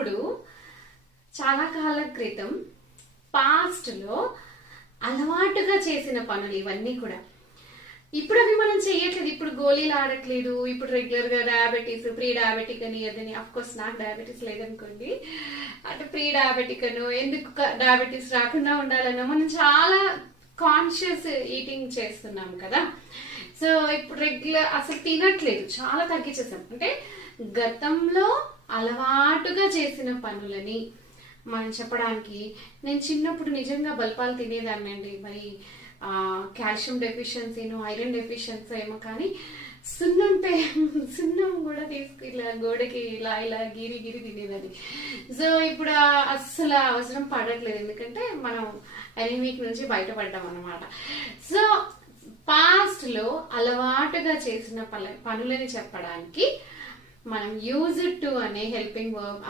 చిన్నప్పుడు చాలా కాలం క్రితం పాస్ట్ లో అలవాటుగా చేసిన పనులు ఇవన్నీ కూడా ఇప్పుడు అవి మనం చెయ్యట్లేదు. ఇప్పుడు గోళీలు ఆడట్లేదు. ఇప్పుడు రెగ్యులర్ గా డయాబెటీస్, ప్రీ డయాబెటిక్ అని అదని. అఫ్ కోర్స్ నాకు డయాబెటీస్ లేదనుకోండి, అంటే ప్రీ డయాబెటిక్ అను ఎందుకు డయాబెటీస్ రాకుండా ఉండాలనో మనం చాలా కాన్షియస్ ఈటింగ్ చేస్తున్నాం కదా. సో ఇప్పుడు రెగ్యులర్ అసలు తినట్లేదు, చాలా తగ్గించేసాం. అంటే గతంలో అలవాటుగా చేసిన పనులని మనం చెప్పడానికి, నేను చిన్నప్పుడు నిజంగా బల్పాలు తినేదాన్ని అండి. మరి కాల్షియం డెఫిషియన్సీను, ఐరన్ డెఫిషియన్సీ ఏమో, కానీ సున్నం కూడా తీసుకు ఇలా గోడకి ఇలా ఇలా గిరి తినేదాన్ని. సో ఇప్పుడు అస్సలు అవసరం పడట్లేదు, ఎందుకంటే మనం ఎనిమిక్ నుంచి బయటపడ్డాం అన్నమాట. సో పాస్ట్ లో అలవాటుగా చేసిన పనులని చెప్పడానికి మనం యూజ్ టు అనే హెల్పింగ్ వర్బ్